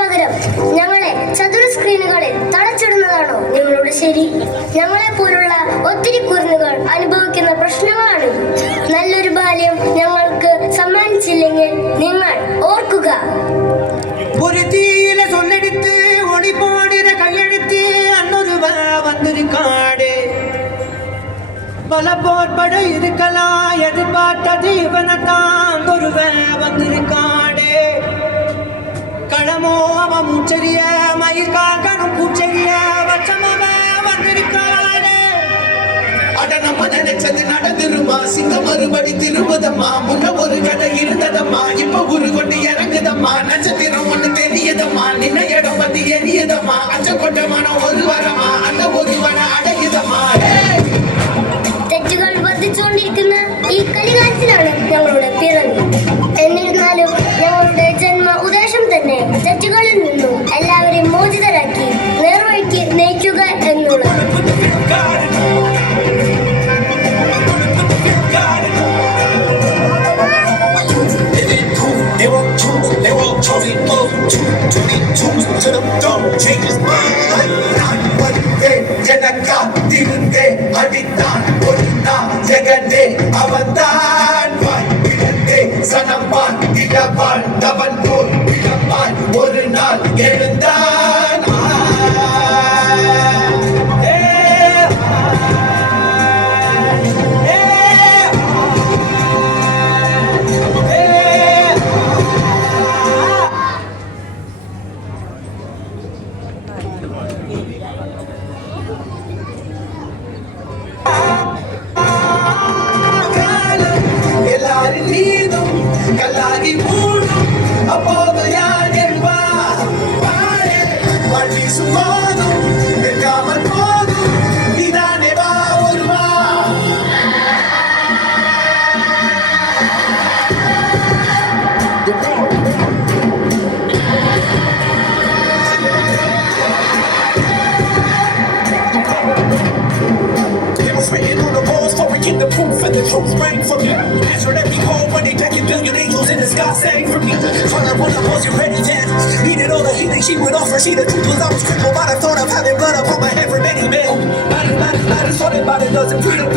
പകരം ഞങ്ങളെ ചതുര സ്ക്രീനുകളിൽ തടച്ചിടുന്നതാണോ നിങ്ങളുടെ ശരി? ഞങ്ങളെ പോലുള്ള ഒത്തിരി കുരുന്നുകൾ അനുഭവിക്കുന്ന പ്രശ്നങ്ങളാണ്. നല്ലൊരു ബാല്യം ഞങ്ങൾക്ക് സമ്മാനിച്ചില്ലെങ്കിൽ നിങ്ങൾ ഓർക്കുക. ഒരു തീല സൊല്ലെടുത്ത് ഓടിപ്പോടിന കൈയെടുത്ത് അന്നൊരു വന്നിരിക്കാട് பல போர்பட இருக்கலாம் எதிர்பார்த்தது இவனைத்தான் ஒரு வந்திருக்காடே களமோ அவன் மூச்சரிய மயிர்காக்கணும் பூச்சரிய வச்சமவ வந்திருக்காடே அட நம்ம நினைச்சது நடந்துருமா சிங்கம் மறுபடி திரும்பதம்மா முன்ன ஒரு கதை இருந்ததம்மா இப்ப உரு கொண்டு இறங்குதம்மா நட்சத்திரம் ஒண்ணு தெரியதம்மா நின்ன இடம் வந்து எரியதம்மா அச்சம் கொண்ட மனம் ஒரு வரமா அந்த ஒருவனை அடையுதம்மா. തെറ്റുകൾ വർദ്ധിച്ചുകൊണ്ടിരിക്കുന്ന ഈ കലികാലത്തിലാണ് ഞങ്ങളുടെ പിറവി. എന്നിരുന്നാലും ഞങ്ങളുടെ ജന്മ ഉദ്ദേശം തന്നെ തെറ്റുകളിൽ നിന്നും എല്ലാവരെയും മോചിതരാക്കി നേർവഴിക്ക് നയിക്കുക എന്നുള്ളത്. அடித்தான் ஒரு நாள் ஜெகனே அவன்தான் சனம்பான் இடவாள் தவன் போல் இடவாள் ஒரு நாள் எழுந்தான். கல்லாகி மூடும் அப்போது யார் எழுவா வள்ளி சுமாதும் நிற்காமல் போதும் நீதானே வா ஒருவா. It was written on the walls for we keep the proof and the truth sprang from you. Answered every call when they back and billion angels in the sky sang for me. Trying to run up, was you ready yet? Needed all the healing she would offer. See the truth was I was crippled by the thought of having blood upon my head for many men. Body, sorted by the dozen. Freedom,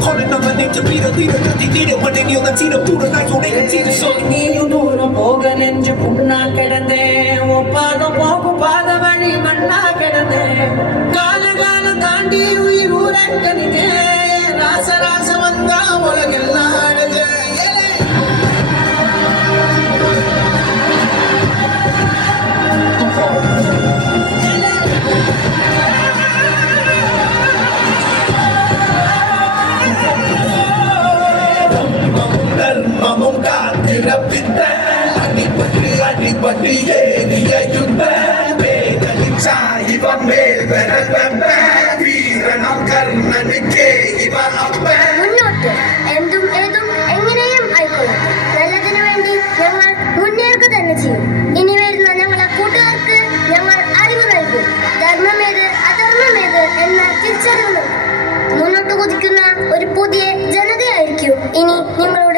calling on my name to be the leader. Nothing needed when they kneel and see them through the night so they can see the sun. நீயும் தூரம் போக நெஞ்சு புண்ணா கிடந்தேன் ஒப்பாதம் போகும் பாத வழி மண்ணா கிடந்தேன் காலம் தாண்டி உயிர் ஊரட்டனிட்டேன் ராச வந்தா உலகெல்லாம் அழுது தர்மமும் காத்திரப்பித்த அடிபட்டு ஏறிய யுத்த வேதனிச்சா இவன் மேல் வெறவெப்ப வீரனம் கர்ணனுக்கே இவன் அப்ப. മുന്നോട്ട് എന്തും ഏതും എങ്ങനെയും ആയിക്കൊള്ളാം. നല്ലതിനു വേണ്ടി ഞങ്ങൾ മുന്നേറുക തന്നെ ചെയ്യും. ഇനി വരുന്ന ഞങ്ങളെ കൂട്ടുകാർക്ക് ഞങ്ങൾ അറിവ് നൽകും. ധർമ്മമേത് അധർമ്മമേത് എന്ന തിരിച്ചറിവ് നൽകും. മുന്നോട്ട് കുതിക്കുന്ന ഒരു പുതിയ ജനതയായിരിക്കും ഇനി നിങ്ങളുടെ